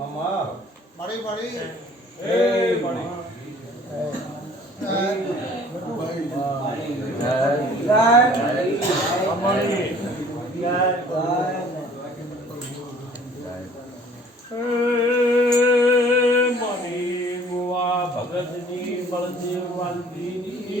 મળી મળી મણી મુવા ભગતની બળદેવ વાલજીની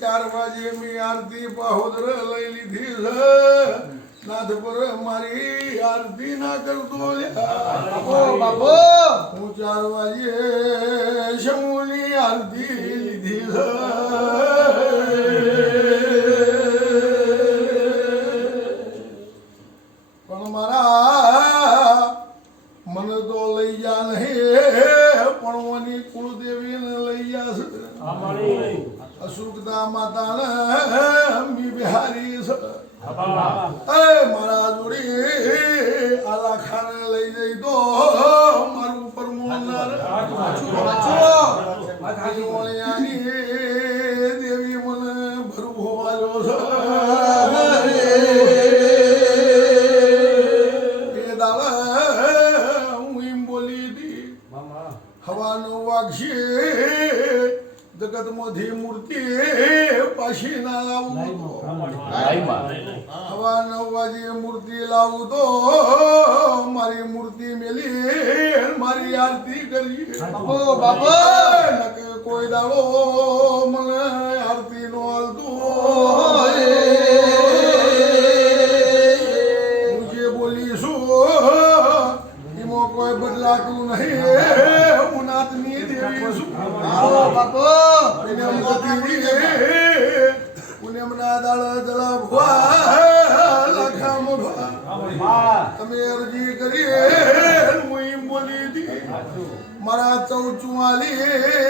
ચાર વાગે મેં આરતી પાહોદર લઈ લીધી છે. નાથ પર મારી આરતી ના કરતો બાપો. હું ચાર વાગે શમુની આરતી લીધી પણ મારા મને તો લઈ જા નહીં પણ ઓની કુળદેવીને લઈ જા. પાછી ના લાવું હવા નવ વાગે મૂર્તિ લાવું તો. મારી મૂર્તિ મેલી મારી આરતી કરી. બાપા બાપો કોઈ દાડો મને આરતી નો હાલતો. હું જે બોલીશું એમાં કોઈ બદલાતું નહીં. ali.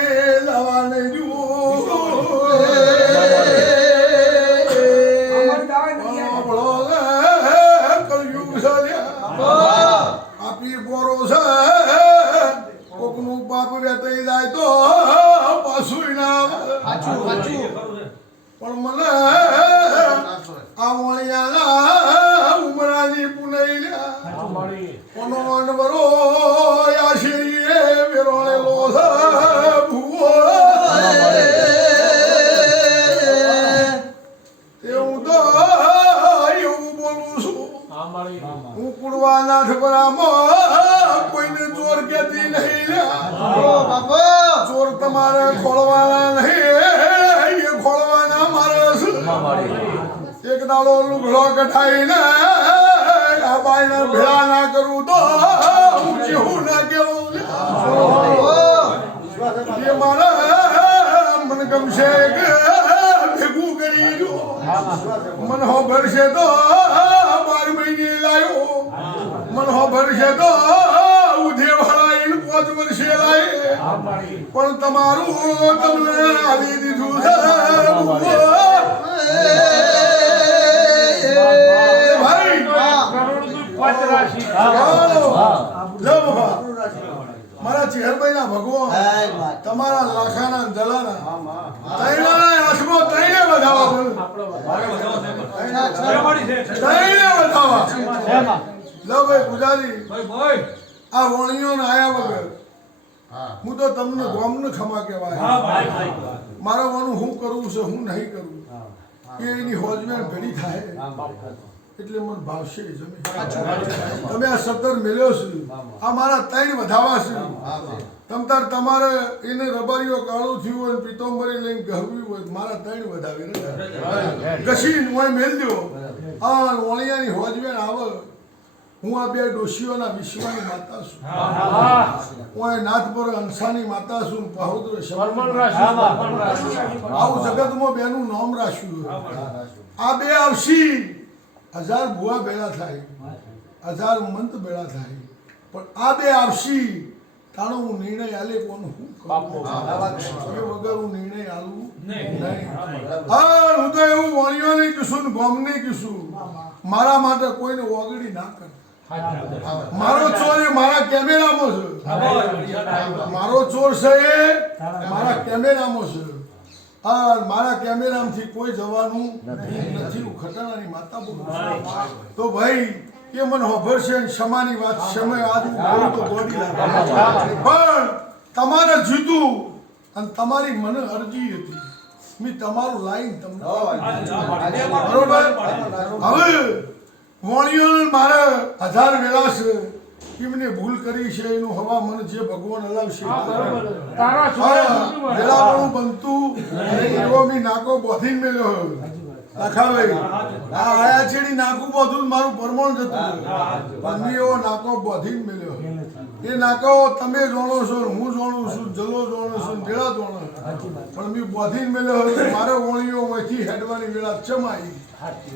ચોર તમારે ખોળવાના નહીં એ ખોળવાના મારે એક દાડો લુગડો કઠાઈને આ બાઈને ભેળા ના કરું તો હું ના કેવું એ મારા મન ગમશે કે ભેગું કરી જો મન હો ભરશે તો બાર મહિને લાયો મન હો ભરશે તો ઉધે ભરાઈને લાય. પણ તમારું તમને આવી દીધું છે. મારા ચાલો. ના ભગવાન. તમારા લાખા ના દલાના ના પૂજારી. આ વણિયોને આયા વગર. હું. તો તમને ગોમને ખમા કહેવાય. મારા વણું હું કરવું છે હું નહીં કરવું એ એની હોજમેન ભેડી થાય. એટલે મને ભાવશે તમે આ સત્તર મેળ્યો છે. આ મારા ત્રણ વધાવા છે. તમ તાર તમારે એને રબારીઓ કાળું થયું હોય પીતોંબરી લઈને ગહવી હોય મારા ત્રણ વધાવી ઘસી હું મેલ દો આ વણિયાની હોજમેન આવે. હું આ બે ડોશીઓના વિશ્વની માતા છું. હું નાથપુર અંસાની માતા છું પહોદર આવું જગતમાં બેનું નામ રાખ્યું આ બે આવશી. હજાર ભુવા ભેળા થાય. હજાર મંત ભેળા થાય. પણ આ બે આવશી. તાણો હું નિર્ણય આલે કોનું હું એ વગર હું નિર્ણય આલું નહીં. હા હું તો એવું વણ્યો નહીં કીશું ને ગોમ નહીં કીશું મારા માટે કોઈને ઓગળી ના કરે. મારો ચોર એ મારા કેમેરામાં છે. મારો ચોર છે એ મારા કેમેરામાં છે. મારા કેમેરામાંથી કોઈ જવાનું નથી ખટાણાની માતા બોલું તો ભાઈ, એ મને ખબર છે ક્ષમાની વાત આજ હું તો ગોડી પણ તમારે જીતું અને તમારી મને અરજી હતી. મેં તમારું લાઈન તમને બરોબર? હવે વણિયોને મારે હજાર વેળા છે. એમને ભૂલ કરી છે એનું હવા મને જે ભગવાન હલાવશે વેળાવાળું બનતું. એવો મી નાકો બોધીને મેલ્યો. લખાભાઈ આ આયા છેડી નાકું બોધું મારું પરમાણ જતું રહ્યું. પણ મેં એવો નાકો બોધીને મેલ્યો. એ નાકો તમે જાણો છો હું જાણું છું જલો જાણું છું ને વેળા પણ મેં બોધીને મેલ્યો હવે મારે વણીઓ અહીંથી હેડવાની વેળા ચમાઈ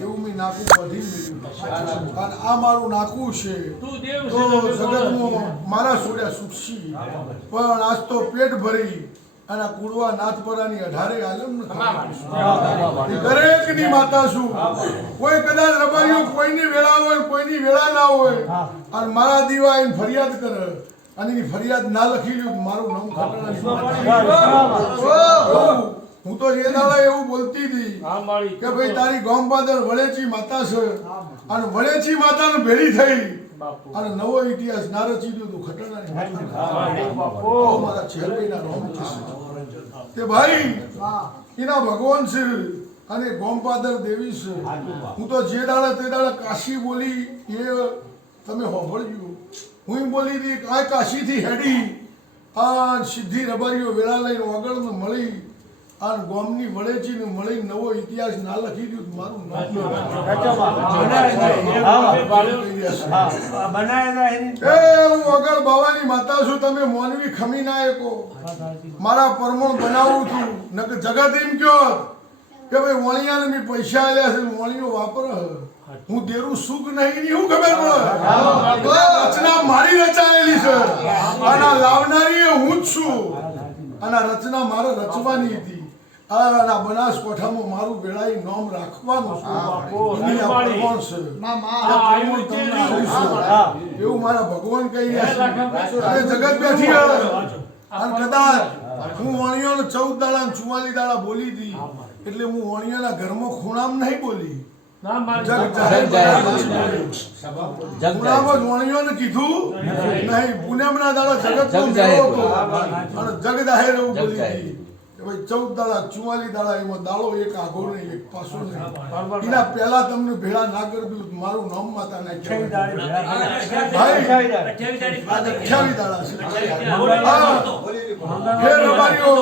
એવું મેં નાકું બધી મેળ્યું અને આ મારું નાકું છે તો જગતમાં મારા સોડ્યા સુખી. પણ આજ તો પેટ ભરી. અને કુડવા નાથપરાની અઢારે આલમ દરેક દરેકની માતા છું કોઈ કદાચ રબારીઓ કોઈની વેળા હોય કોઈની વેળા ના હોય. અને મારા દીવા એને ફરિયાદ કરે. અને એની ફરિયાદ ના લખી લ્યો મારું નામ હું તો એ દાડા એવું બોલતી હતી કે ભાઈ તારી ગોમપાદર વળેચી માતા છે. અને વળેચી માતાને ભેળી થઈ. અને નવો ઇતિહાસ ના રચી દીધું તું ઓ મારા છેલ્વીના રોમ છે. ભાઈ એના ભગવાન છે અને ગોમપાદર દેવી છે. હું તો જે દાડા તે દાડા કાશી બોલી એ તમે હોભળ્યું હું બોલી હતી આ કાશીથી હેડી આ સિદ્ધિ રબારીઓ વેળા લઈને આગળ મળી આ ગોમની વળેચીને મળી નવો ઇતિહાસ ના લખી દીધું મારું એ હું અગર બાવાની માતા છું તમે મોનવી ખમી ના એકો મારા પરમણ બનાવું છું. નકર જગત એમ કયો કે ભાઈ વણિયાને મેં પૈસા આલ્યા છે વણિયો વાપર હું દેરું સુખ નહીં ની હું ખબર પડે. રચના મારી રચાયેલી છે. અને લાવનારી હું જ છું. અને રચના મારે રચવાની હતી. આ બનાસકાંઠામાં મારું નામ રાખવાનું છે. એવું મારા ભગવાન કહી જગત બેઠી અને કદાચ હું. વણિયાનો ચૌદ દાડા ને ચુમ્માલીસ દાડા બોલી હતી એટલે હું વણિયાના ઘરમાં ખૂણામ નહીં બોલી. ના કીધું? નહીં પૂનમના દાડા જગત જગ જાહેર એવું બોલી કે ભાઈ ચૌદ દાડા ચુમ્માલીસ દાડા એમાં દાડો એક આગો નહીં એક પાછો નહીં. એના પહેલા તમને ભેળા ના કરી મારું નામ માતા નાખ્યું અઠ્યાવીસ દાડા. છે. હા. ફેર રબારીઓ.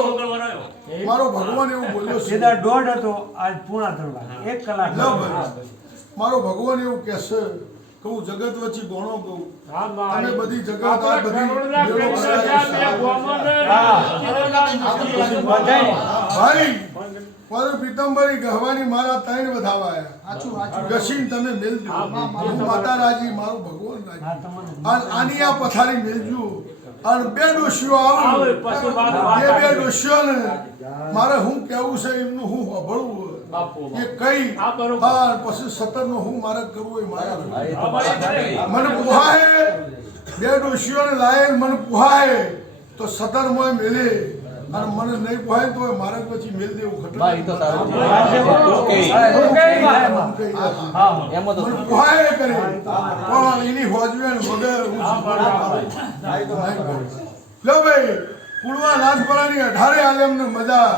મારો ભગવાન એવું બોલ્યો સીધા દોઢ હતો આજ પૂણા ત્રણ એક કલાક. મારો ભગવાન એવું કહેશે કે હું જગત વચ્ચે ગોણો કહું. હા તમે બધી જગત આ બધી મારું પીતંબરી ગહવાની મારા ત્રણ વધાવા આયા. તમે મેલજો હું માતા રાજી મારું ભગવાન રાજી. અને આની આ પથારી મેલજો અને બે ડોશીઓ આવે. આવે પછી વાત બે બે આવે. મારે હું કેવું છે એમનું હું સાંભળવું એ કઈ હા પછી સતર નો હું મારે કરવું એ મારે મને પુહાય. બે ડોશીઓને લાયે મને પુહાય. તો સતર મોય મેલે. અને મને નહીં પુહાય તો મારા પછી મેલ દેવું બા, ઈ તો તારું. ખટર એમાં તો મને પુહાય કરે. પણ એની હોજવેણ વગર. લો ભાઈ કુળવા નાથપરાની અઢારે આલમને મજા.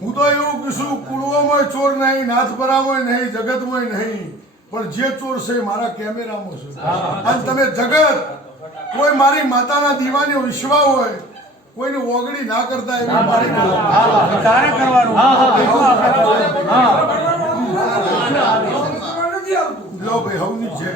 હું તો એવું કહીશું કુળવામાં ચોર નહીં નાથપરામાં નહીં જગતમાં નહીં. પણ જે ચોર છે મારા કેમેરામાં છે. અને તમે જગત કોઈ મારી માતાના દીવાની વિશ્વા હોય કોઈને ઓગળી ના કરતા એવી મારી તારે કરવાનું. લો ભાઈ હવની છે